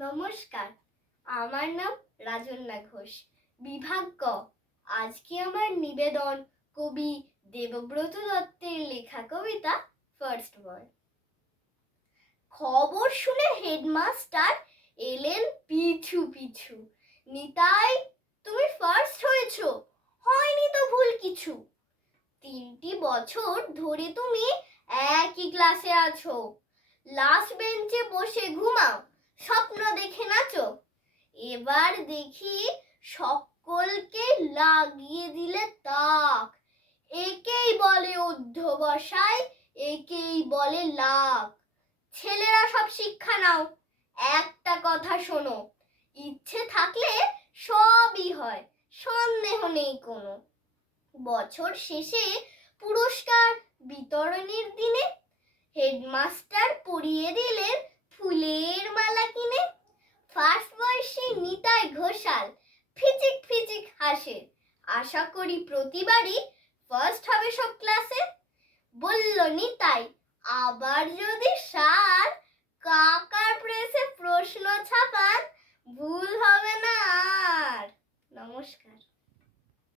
নমস্কার, আমার নাম রাজন্যা ঘোষ, বিভাগ ক। আজকে আমার নিবেদন কবি দেবব্রত দত্তের লেখা কবিতা ফার্স্ট বয়। খবর শুনে হেডমাস্টার এলেন পিছু পিছু। নিতাই, তুমি ফার্স্ট হয়েছো, হয়নি তো ভুল কিছু। 3টি বছর ধরে তুমি একই ক্লাসে আছো, লাস্ট বেঞ্চে বসে ঘুমাও, স্বপ্ন দেখে নাচো। এবার দেখি সকলকে লাগিয়ে দিলে তাক। একেই বলে অধ্যবসায়, একেই বলে লাভ। ছেলেরা সব শিক্ষা নাও, একটা কথা শোনো, ইচ্ছে থাকলে সবই হয়, সন্দেহ নেই কোনো। বছর শেষে পুরস্কার বিতরণের দিনে হেডমাস্টার পরিয়ে দিলেন ফুলের মালা কিনে। ফার্স্ট বয়সী নিতাই ঘোষাল ফিচিক ফিচিক হাসে। আশা করি প্রতিবারই ফার্স্ট হবে সব ক্লাসে। বলল নিতাই, আবার যদি স্যার কাকার প্রেসে প্রশ্ন ছাপান, ভুল হবে না আর। নমস্কার।